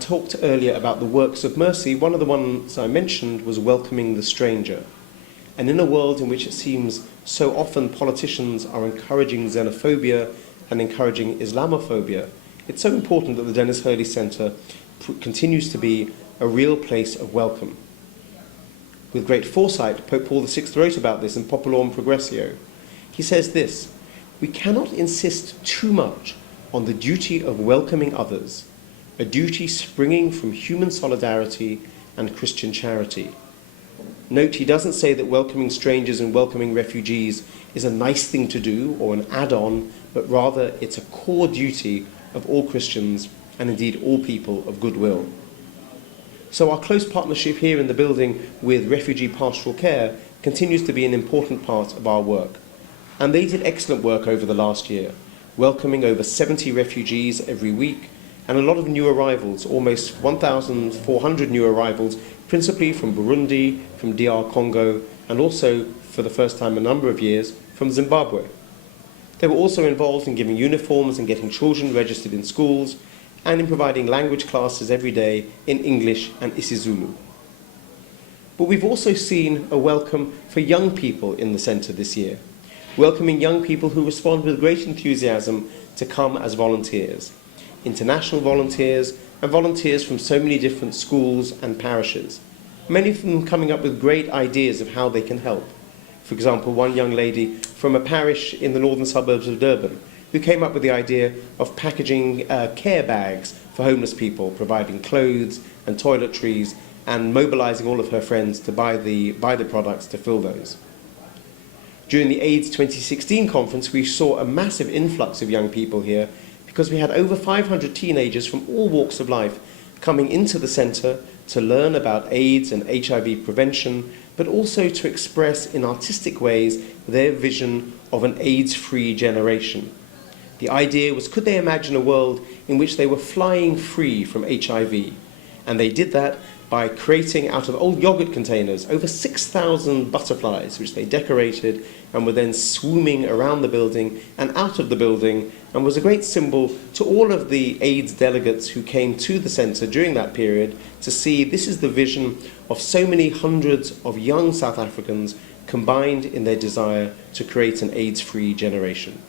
talked earlier about the works of mercy, one of the ones I mentioned was welcoming the stranger. And in a world in which it seems so often politicians are encouraging xenophobia and encouraging Islamophobia, it's so important that the Dennis Hurley Centre continues to be a real place of welcome. With great foresight, Pope Paul VI wrote about this in Populorum Progressio. He says this: "We cannot insist too much on the duty of welcoming others, a duty springing from human solidarity and Christian charity." Note, he doesn't say that welcoming strangers and welcoming refugees is a nice thing to do or an add-on, but rather it's a core duty of all Christians and indeed all people of goodwill. So our close partnership here in the building with Refugee Pastoral Care continues to be an important part of our work. And they did excellent work over the last year, welcoming over 70 refugees every week and a lot of new arrivals, almost 1,400 new arrivals, principally from Burundi, from DR Congo, and also, for the first time in a number of years, from Zimbabwe. They were also involved in giving uniforms and getting children registered in schools, and in providing language classes every day in English and isiZulu. But we've also seen a welcome for young people in the centre this year, welcoming young people who respond with great enthusiasm to come as volunteers, international volunteers and volunteers from so many different schools and parishes, many of them coming up with great ideas of how they can help. For example, one young lady from a parish in the northern suburbs of Durban who came up with the idea of packaging care bags for homeless people, providing clothes and toiletries and mobilising all of her friends to buy the products to fill those. During the AIDS 2016 conference, we saw a massive influx of young people here because we had over 500 teenagers from all walks of life coming into the centre to learn about AIDS and HIV prevention, but also to express in artistic ways their vision of an AIDS-free generation. The idea was, could they imagine a world in which they were flying free from HIV? And they did that by creating, out of old yogurt containers, over 6,000 butterflies, which they decorated and were then swarming around the building and out of the building, and was a great symbol to all of the AIDS delegates who came to the centre during that period to see this is the vision of so many hundreds of young South Africans combined in their desire to create an AIDS-free generation.